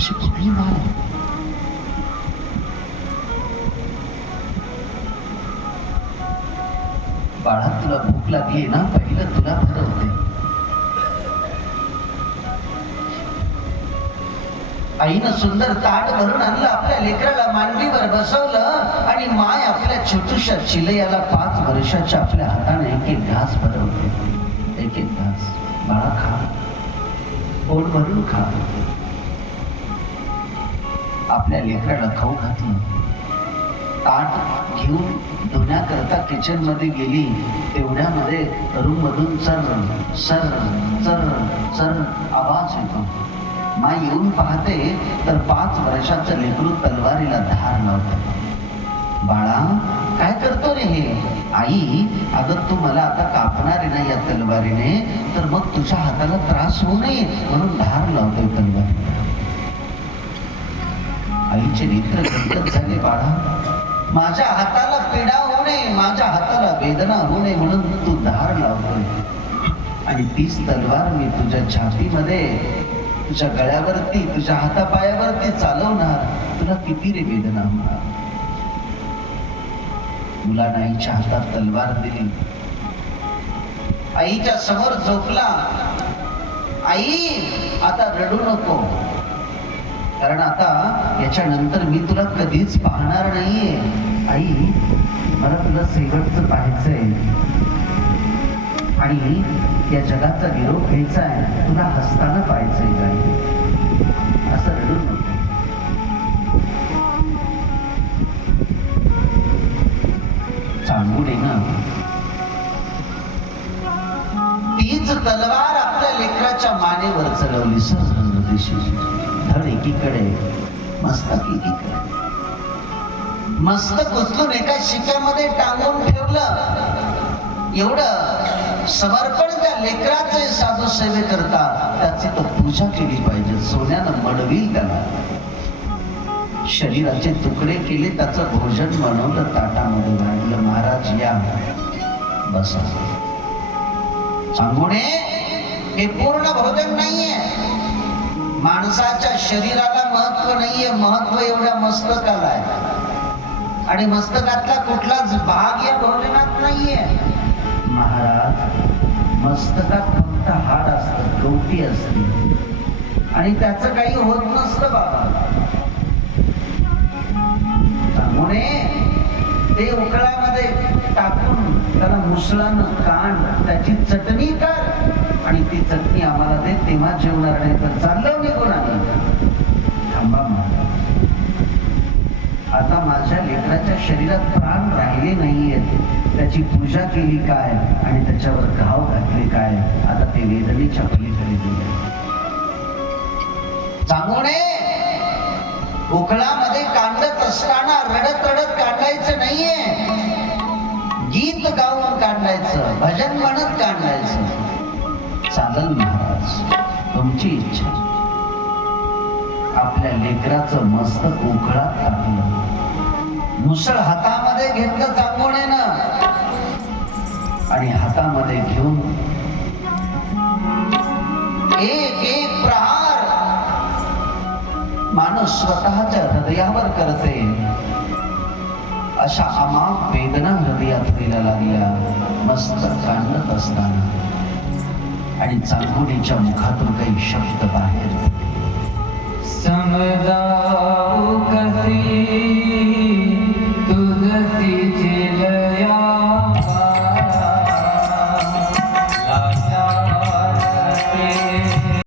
अशी बाळा तुला भूक लागली ना? पहिलं तुला भरवते आईनं सुंदर ताट भरून आणलं आपल्या लेकराला मांडीवर बसवलं आणि माय आपल्या छोटूशा चिलयाला पाच वर्षाच्या आपल्या हाताने एक एक घास भरवते एक एक घास. बाळा खा. पोट भरून खा. आपल्या लेकराला खाऊ घातलं ताट घेऊन धुण्याकरता किचनमध्ये गेली तेवढ्यामध्ये रूम मधून चर सर चर चर आवाज येतो. माय येऊन पाहते तर पाच वर्षाचं लेकरू तलवारीला धार लावत. बाळा काय करतो रे हे? आई अगं तू मला आता कापणार आहे ना या तलवारीने तर मग तुझ्या हाताला त्रास होऊ नये म्हणून धार लावतोय तलवारी आईचे नेत्र गंतत झाले बाळा. माझ्या हाताला पीडा होऊ नये माझ्या हाताला वेदना होऊ नये म्हणून तू धार लावतोय. आणि तीच तलवार मी तुझ्या छातीमध्ये तुझ्या गळ्यावरती तुझ्या हातापायावरती चालवणार. तुला किती रे वेदना? होणार मुलानं आईच्या हातात तलवार दिली. आईच्या समोर झोपला. आई आता रडू नको. कारण आता याच्यानंतर मी तुला कधीच पाहणार नाहीये. आई मला तुला शेवटचं पाहायचंय. आणि या जगाचा निरोप घ्यायचा आहे तुला हसताना पाहायचंय गाई असं रडून चांगुडे ना. तीच तलवार आपल्या लेकराच्या मानेवर चढवली. सहज दिशी एकीकडे मस्तक एकीकडे. मस्तक उचलून एका शिक्यामध्ये टांगून ठेवलं. एवढं समर्पण त्या लेकराचे साधू सेवे करता त्याची तो पूजा केली पाहिजे. सोन्यानं मडवील त्याला. शरीराचे तुकडे केले त्याचं भोजन बनवलं ताटामध्ये वाढलं महाराज या. बसा. सांगुणे हे पूर्ण भोजन नाहीये. माणसाच्या शरीराला महत्त्व नाहीये महत्त्व एवढ्या मस्तकाला आहे. आणि मस्तकातला कुठलाच भाग या भोजनात नाहीये. महाराज मस्तकात फक्त हाड असत गवटी असते. आणि त्याच काही होत नसतं बाबा. त्यामुळे ते उकळामध्ये टाकून त्याला मुसळानं कांड त्याची चटणी कर आणि ती चटणी आम्हाला दे तेव्हा जेवणार नाही तर चाललं निघून आम्ही थांबा महाराज आता माझ्या लेकराच्या शरीरात प्राण राहिले नाहीयेत त्याची पूजा केली काय? आणि त्याच्यावर घाव घातले काय? आता ते वेदनेच्या पलीकडे गेले. चांगुणे उकळामध्ये कांडत असताना रडत रडत कांडायचं नाहीये. गीत गाऊन काढायचं भजन म्हणत काढायचं चालल महाराज तुमची इच्छा. आपल्या लेकराचं मस्तक उकळात टाकलं. मुसळ हातामध्ये घेतलं चांगोण्यानं आणि हातामध्ये घेऊन एक एक प्रहार. माणूस स्वतःच्या हृदयावर करते. अशा अमाप वेदना हृदयात व्हायला लागल्या. मस्त काढत असताना. आणि चांगुडीच्या मुखातून काही शब्द बाहेर समजा